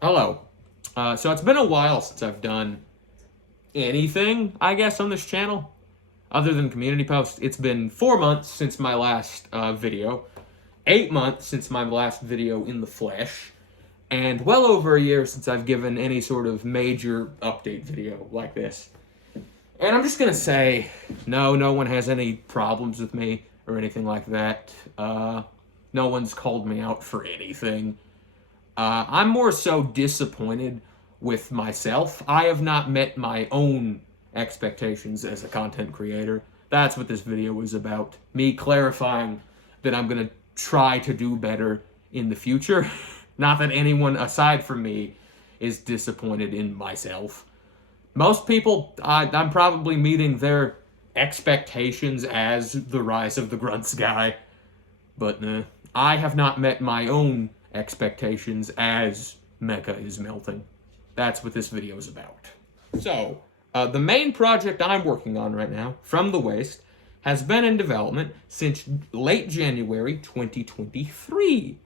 Hello. So it's been a while since I've done anything, I guess, on this channel, other than community posts. It's been 4 months since my last video, 8 months since my last video in the flesh, and well over a year since I've given any sort of major update video like this. And I'm just gonna say, no one has any problems with me or anything like that. No one's called me out for anything. I'm more so disappointed with myself. I have not met my own expectations as a content creator. That's what this video is about. Me clarifying that I'm going to try to do better in the future. Not that anyone aside from me is disappointed in myself. Most people, I'm probably meeting their expectations as the Rise of the Grunts guy. But I have not met my own expectations as Mecha is melting. That's what this video is about. So, the main project I'm working on right now, From the Waste, has been in development since late January 2023.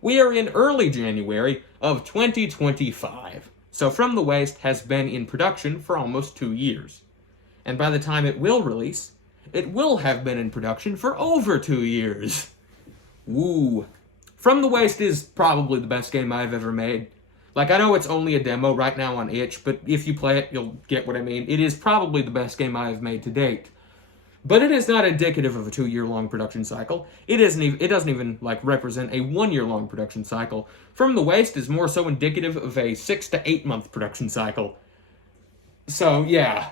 We are in early January of 2025. So From the Waste has been in production for almost 2 years. And by the time it will release, it will have been in production for over 2 years. Woo. From the Waste is probably the best game I've ever made. Like, I know it's only a demo right now on itch, but if you play it, you'll get what I mean. It is probably the best game I have made to date. But it is not indicative of a 2-year-long production cycle. It doesn't even, like, represent a 1-year-long production cycle. From the Waste is more so indicative of a 6 to 8 month production cycle. So, yeah.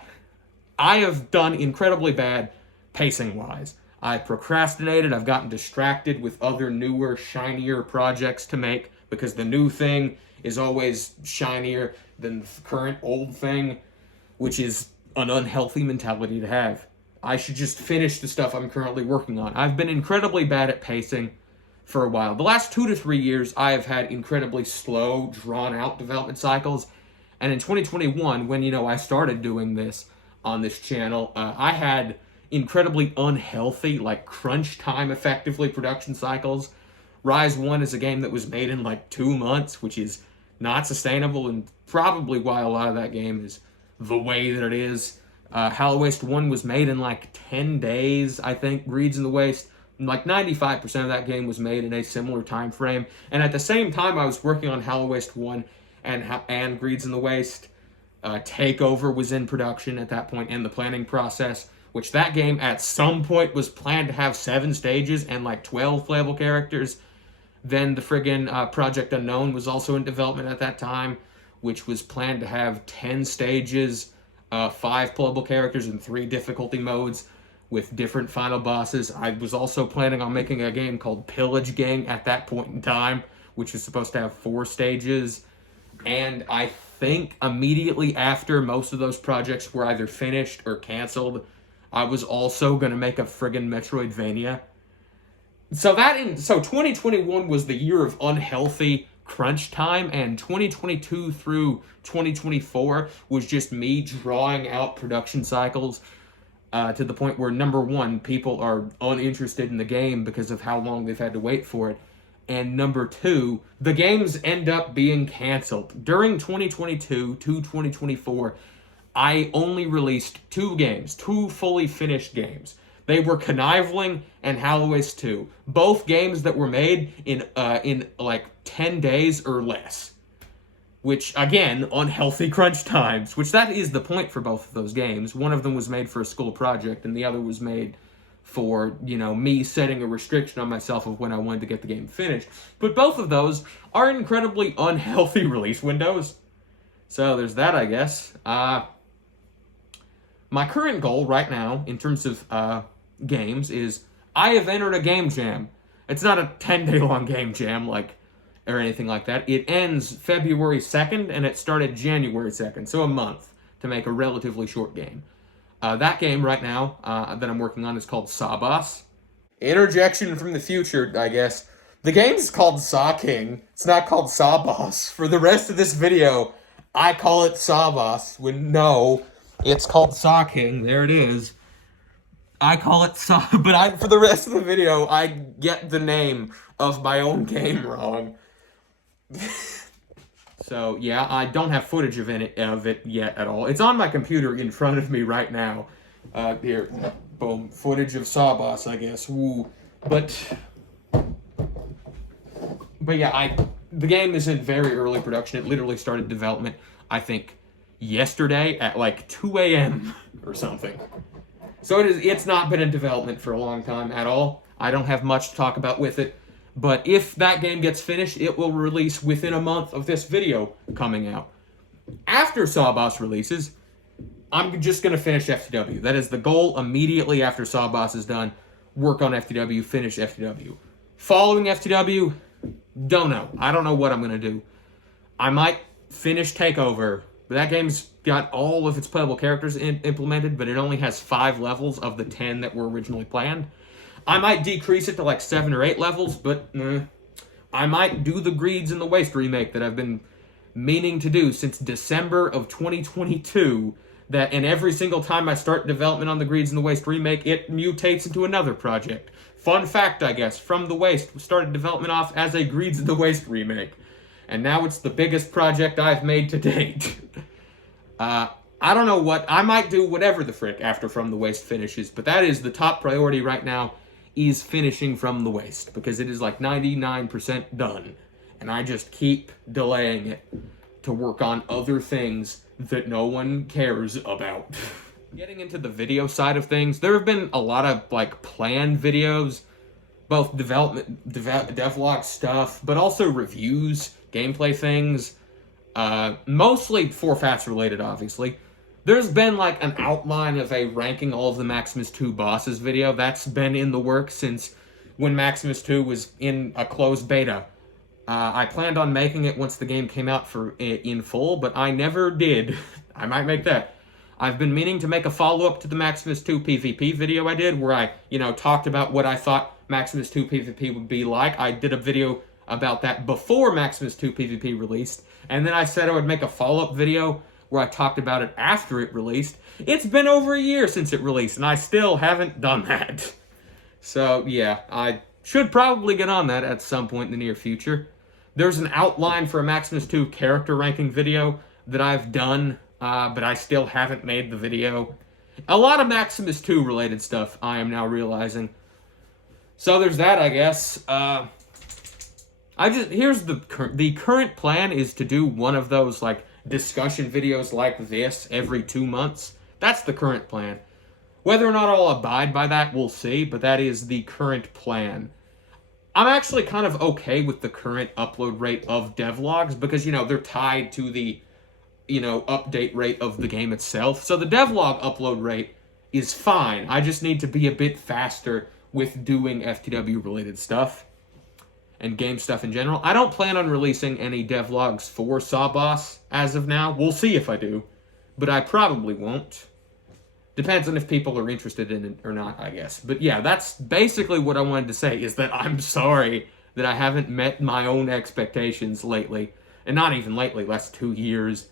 I have done incredibly bad pacing-wise. I procrastinated, I've gotten distracted with other newer, shinier projects to make, because the new thing is always shinier than the current old thing, which is an unhealthy mentality to have. I should just finish the stuff I'm currently working on. I've been incredibly bad at pacing for a while. The last 2 to 3 years, I have had incredibly slow, drawn-out development cycles, and in 2021, when, I started doing this on this channel, I had incredibly unhealthy, like, crunch time, effectively, production cycles. Rise 1 is a game that was made in, 2 months, which is not sustainable, and probably why a lot of that game is the way that it is. Hollow Waste 1 was made in, 10 days, I think. Greeds in the Waste, 95% of that game was made in a similar time frame. And at the same time I was working on Hollow Waste 1 and Greeds in the Waste, Takeover was in production at that point in the planning process, which that game at some point was planned to have 7 stages and 12 playable characters. Then the friggin' Project Unknown was also in development at that time, which was planned to have 10 stages, 5 playable characters, and 3 difficulty modes with different final bosses. I was also planning on making a game called Pillage Gang at that point in time, which was supposed to have 4 stages. And I think immediately after most of those projects were either finished or canceled, I was also going to make a friggin' Metroidvania. So 2021 was the year of unhealthy crunch time, and 2022 through 2024 was just me drawing out production cycles to the point where, number one, people are uninterested in the game because of how long they've had to wait for it, and number two, the games end up being canceled. During 2022 to 2024, I only released 2 games, 2 fully finished games. They were Conniving and Hollow Waste 2. Both games that were made in 10 days or less. Which, again, unhealthy crunch times. Which that is the point for both of those games. One of them was made for a school project, and the other was made for, me setting a restriction on myself of when I wanted to get the game finished. But both of those are incredibly unhealthy release windows. So there's that, I guess. My current goal right now, in terms of games, is I have entered a game jam. It's not a 10-day long game jam, or anything like that. It ends February 2nd, and it started January 2nd, so a month to make a relatively short game. That game right now that I'm working on is called Sawboss. Interjection from the future, I guess. The game's called Saw King. It's not called Sawboss. For the rest of this video, I call it Sawboss, when no, it's called Saw King. There it is. I call it but for the rest of the video, I get the name of my own game wrong. So, yeah, I don't have footage of it yet at all. It's on my computer in front of me right now. Here, boom, footage of Sawboss, I guess. Woo. But yeah, the game is in very early production. It literally started development, I think, yesterday at like 2 a.m. or something. So it's not been in development for a long time at all. I don't have much to talk about with it. But if that game gets finished, it will release within a month of this video coming out. After Sawboss releases, I'm just going to finish FTW. That is the goal. Immediately after Sawboss is done, work on FTW, finish FTW. Following FTW, don't know. I don't know what I'm going to do. I might finish Takeover. But that game's got all of its playable characters implemented, but it only has 5 levels of the 10 that were originally planned. I might decrease it to like 7 or 8 levels, but I might do the Greeds in the Waste remake that I've been meaning to do since December of 2022. And every single time I start development on the Greeds in the Waste remake, it mutates into another project. Fun fact, I guess, From the Waste started development off as a Greeds in the Waste remake. And now it's the biggest project I've made to date. I don't know what, I might do whatever the frick after From the Waste finishes, but that is the top priority right now, is finishing From the Waste, because it is like 99% done, and I just keep delaying it to work on other things that no one cares about. Getting into the video side of things, there have been a lot of like planned videos, both devlog stuff, but also reviews, gameplay things, mostly 4FATS related, obviously. There's been like an outline of a ranking all of the Maximus 2 bosses video. That's been in the works since when Maximus 2 was in a closed beta. I planned on making it once the game came out in full, but I never did. I might make that. I've been meaning to make a follow-up to the Maximus 2 PvP video I did, where I, talked about what I thought Maximus 2 PvP would be like. I did a video about that before Maximus 2 PvP released, and then I said I would make a follow-up video where I talked about it after it released. It's been over a year since it released, and I still haven't done that. So, yeah, I should probably get on that at some point in the near future. There's an outline for a Maximus 2 character ranking video that I've done, but I still haven't made the video. A lot of Maximus 2 related stuff, I am now realizing. So there's that, I guess. Here's the current plan is to do one of those, like, discussion videos like this every 2 months. That's the current plan. Whether or not I'll abide by that, we'll see, but that is the current plan. I'm actually kind of okay with the current upload rate of devlogs because, they're tied to the, update rate of the game itself. So the devlog upload rate is fine. I just need to be a bit faster with doing FTW-related stuff and game stuff in general. I don't plan on releasing any devlogs for Sawboss as of now. We'll see if I do, but I probably won't. Depends on if people are interested in it or not, I guess. But yeah, that's basically what I wanted to say, is that I'm sorry that I haven't met my own expectations lately. And not even lately, last 2 years.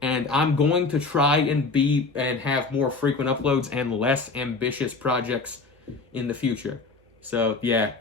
And I'm going to try and have more frequent uploads and less ambitious projects in the future. So, yeah.